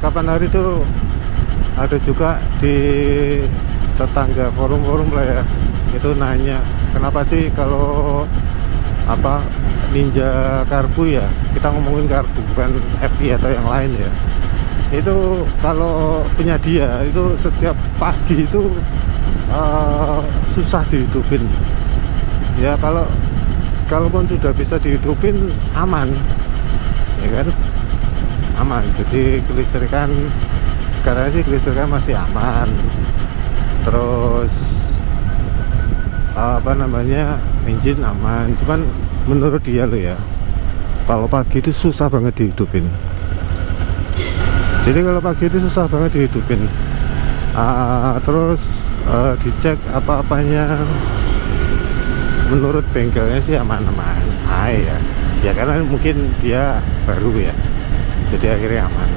kapan hari itu ada juga di tetangga forum-forum lah ya, itu nanya kenapa sih kalau apa Ninja Karbu ya, kita ngomongin Karbu bukan FI atau yang lain ya, itu kalau punya dia itu setiap pagi itu susah dihidupin ya. Kalaupun sudah bisa dihidupin aman ya kan, aman. Jadi kelistrikan sekarang sih kelistrikan masih aman. Terus apa namanya, engine aman. Cuman menurut dia lo ya, kalau pagi itu susah banget dihidupin. Jadi kalau pagi itu susah banget dihidupin. Terus dicek apa-apanya, menurut bengkelnya sih aman-aman ya karena mungkin dia baru ya, jadi akhirnya aman.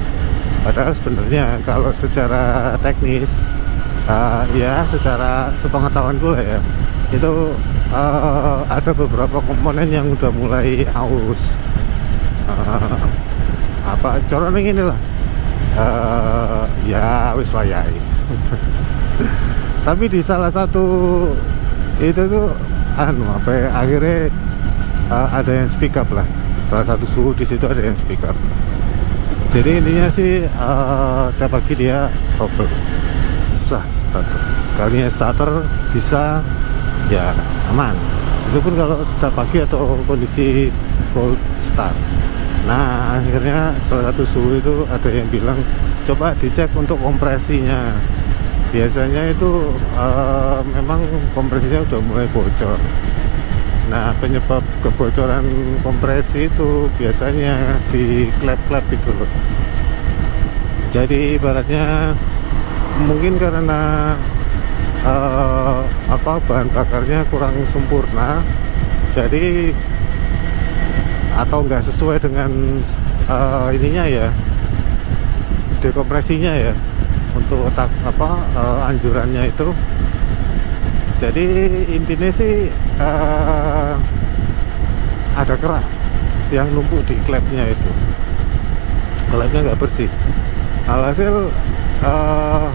Padahal sebenarnya kalau secara teknis ya secara sepengetahuanku lah ya, itu ada beberapa komponen yang udah mulai aus, apa corona ini lah, ya wis wayai. Tapi di salah satu itu tuh apa ya, akhirnya ada yang speak up lah. Salah satu suhu di situ ada yang speak up. Jadi intinya sih tiap pagi dia trouble, susah starter. Sekalinya starter bisa ya aman. Itu pun kalau setiap pagi atau kondisi cold start. Nah akhirnya salah satu suhu itu ada yang bilang coba dicek untuk kompresinya. Biasanya itu memang kompresinya udah mulai bocor. Nah penyebab kebocoran kompresi itu biasanya di klep-klep itu loh. Jadi ibaratnya mungkin karena apa bahan bakarnya kurang sempurna, jadi atau enggak sesuai dengan ininya ya, dekompresinya ya, untuk anjurannya itu. Jadi intinya sih ada kerak yang numpuk di klepnya itu, klepnya nggak bersih. Alhasil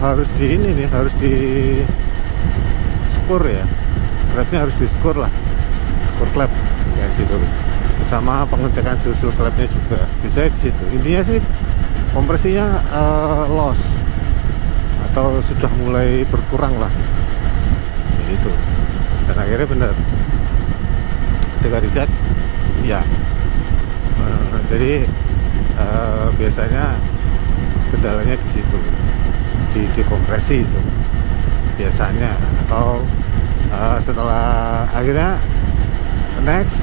harus di ini nih, harus di skur ya, klepnya harus di skur lah, skur klep ya gitu. Sama pengecekan susul klepnya juga bisa di situ. Intinya sih kompresinya loss atau sudah mulai berkurang lah itu. Dan akhirnya benar ketika dicek ya, jadi biasanya kendalanya di situ, di kompresi itu biasanya. Atau setelah akhirnya next,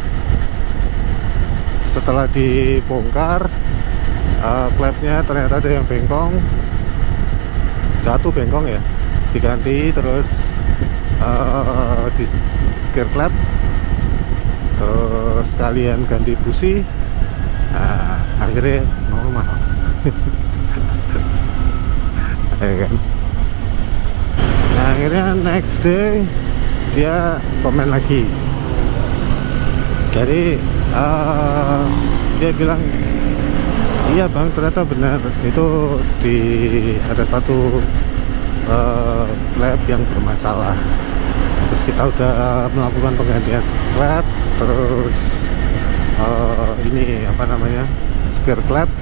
setelah dibongkar klepnya ternyata ada yang bengkong, jatuh bengkong ya, diganti. Terus di skir klep, terus sekalian ganti busi. Nah, akhirnya normal. Ya kan? Nah akhirnya next day dia komen lagi. Jadi dia bilang, iya bang, ternyata benar itu ada satu klep yang bermasalah. Terus kita udah melakukan penggantian klep, terus ini apa namanya, skir klep.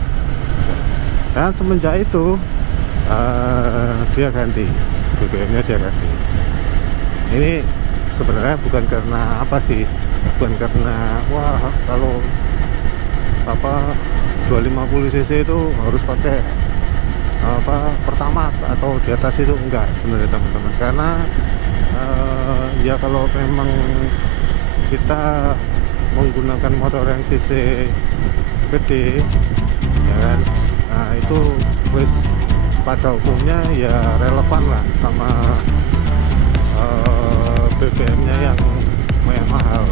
Dan semenjak itu dia ganti BBM-nya, dia ganti. Ini sebenarnya bukan karena apa sih, bukan karena wah kalau apa 250 cc itu harus pakai apa pertama atau di atas, itu enggak sebenarnya teman-teman. Karena ya kalau memang kita menggunakan motor yang cc gede ya kan, nah itu wis pada umumnya ya relevan lah sama BBM-nya yang mahal.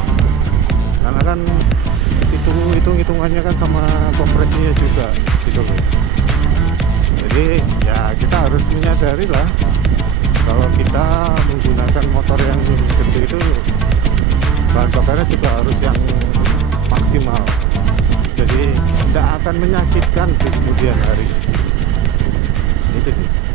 Karena kan hitungannya kan sama kompresinya juga gitu loh. Jadi ya kita harus menyadari lah, kalau kita menggunakan motor yang gede itu bahan bakarnya juga harus yang maksimal. Jadi tidak akan menyakitkan di kemudian hari. Itu sih.